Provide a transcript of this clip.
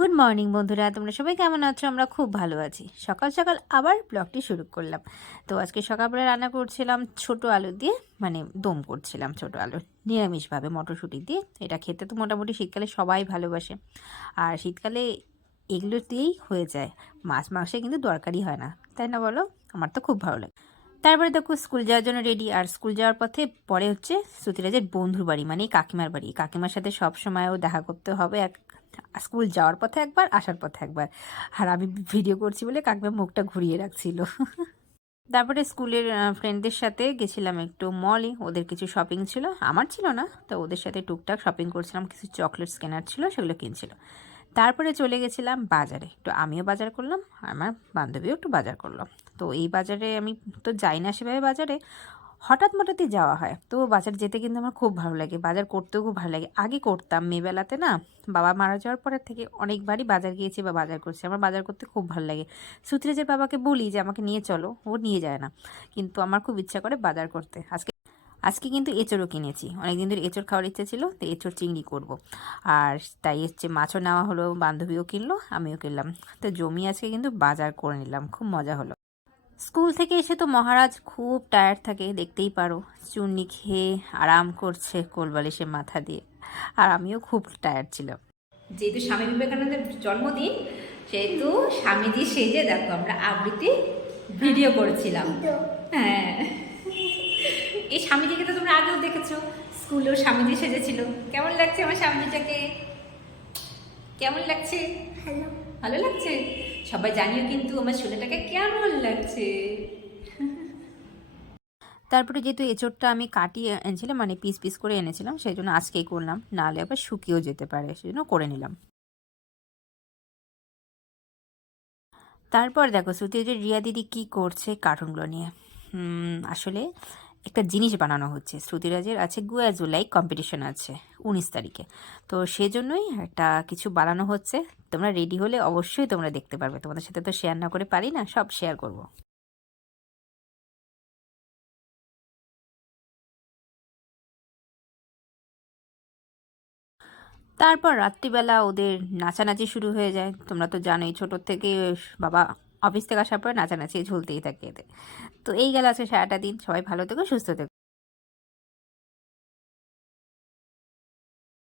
Good morning বন্ধুরা, তোমরা সবাই কেমন আছো? আমরা খুব ভালো আছি। সকাল সকাল আবার ব্লগটি শুরু করলাম। তো আজকে সকালবেলা রান্না করছিলাম ছোট আলু দিয়ে, মানে দম করছিলাম ছোট আলু নিরামিষভাবে মটরশুঁটি দিয়ে। এটা খেতে তো মোটামুটি শীতকালে সবাই ভালোবাসে, আর শীতকালে এগুলো দিয়েই হয়ে যায়। মাছ মাংসে কিন্তু দরকারই হয় না, তাই না বলো? আমার তো খুব ভালো লাগে। তারপরে দেখো স্কুল যাওয়ার জন্য রেডি, আর স্কুল যাওয়ার পথে পরে হচ্ছে শ্রুতিরাজের বন্ধুর বাড়ি, মানে কাকিমার বাড়ি। কাকিমার সাথে সব সময়ও দেখা করতে হবে, স্কুল যাওয়ার পথে একবার, আসার পথে একবার। আর আমি ভিডিও করছি বলে কাকিমা মুখটা ঘুরিয়ে রাখছিল। তারপরে স্কুলের ফ্রেন্ডদের সাথে গেছিলাম একটু মলে, ওদের কিছু শপিং ছিল, আমার ছিল না, তো ওদের সাথে টুকটাক শপিং করছিলাম, কিছু চকলেটস কেনার ছিল, সেগুলো কিনছিল। তারপরে চলে গেছিলাম বাজারে, একটু আমিও বাজার করলাম, আমার বান্ধবীও একটু বাজার করলাম। তো এই বাজারে আমি তো যাই না সেভাবে বাজারে, হঠাৎই যাওয়া হয়। তো বাজার যেতে কিন্তু আমার খুব ভালো লাগে, বাজার করতেও খুব ভালো লাগে। আগে করতাম মেয়েবেলাতে না, বাবা মারা যাওয়ার পরের থেকে অনেকবারই বাজার গিয়েছি বা বাজার করছি। আমার বাজার করতে খুব ভালো লাগে। সুতরাজের বাবাকে বলি যে আমাকে নিয়ে চলো, ও নিয়ে যায় না, কিন্তু আমার খুব ইচ্ছা করে বাজার করতে। আজকে আজকে কিন্তু এঁচড়ও কিনেছি, অনেকদিন ধরে এঁচড় খাওয়ার ইচ্ছে ছিল, তো এঁচড় চিংড়ি করব। আর তাই হচ্ছে মাছও নেওয়া হলো, বান্ধবীও কিনলো, আমিও কিনলাম। তো জমি আজকে কিন্তু বাজার করে নিলাম, খুব মজা হলো। স্কুল থেকে এসে তো মহারাজ খুব টায়ার্ড থাকে, দেখতেই পারো। চুন্নি খেয়ে আরাম করছে কোলবালিশে মাথা দিয়ে, আর আমিও খুব টায়ার্ড ছিলাম। যেহেতু স্বামী বিবেকানন্দের জন্মদিন, সেহেতু স্বামীজি সেজে দেখো আমরা আবৃত্তি ভিডিও করেছিলাম। হ্যাঁ, এই স্বামীজিকে তো তোমরা আগেও দেখেছো, স্কুলেও স্বামীজি সেজেছিল। কেমন লাগছে আমার স্বামীজিটাকে? কেমন লাগছে? ভালো। ভালো লাগছে? সবাই জানিও কিন্তু আমার ছেলেটাকে কেমন লাগছে। তারপরে যেহেতু এঁচোড়টা আমি কাটিয়ে এনেছিলাম, মানে পিস পিস করে এনেছিলাম, সেই জন্য আজকেই করলাম, নাহলে আবার শুকিয়েও যেতে পারে, সেই জন্য করে নিলাম। তারপর দেখো শ্রুতি যে রিয়া দিদি কি করছে কার্টুনগুলো নিয়ে। আসলে একটা জিনিস বানানো হচ্ছে, শ্রুতিরাজের আছে গুয়াজুলাই কম্পিটিশন আছে 19 তারিখে, তো সেজন্যই একটা কিছু বানানো হচ্ছে। তোমরা রেডি হলে অবশ্যই তোমরা দেখতে পারবে, তোমাদের সাথে তো শেয়ার না করে পারি না, সব শেয়ার করব। তারপর রাত্রিবেলা ওদের নাচানাচি শুরু হয়ে যায়। তোমরা তো জানোই ছোটোর থেকে বাবা অফিস থেকে আসার পর নাচানাচি ঝুলতেই থাকে এদের। তো এই গেল আজকে সারাটা দিন। সবাই ভালো থেকো, সুস্থ থেকো।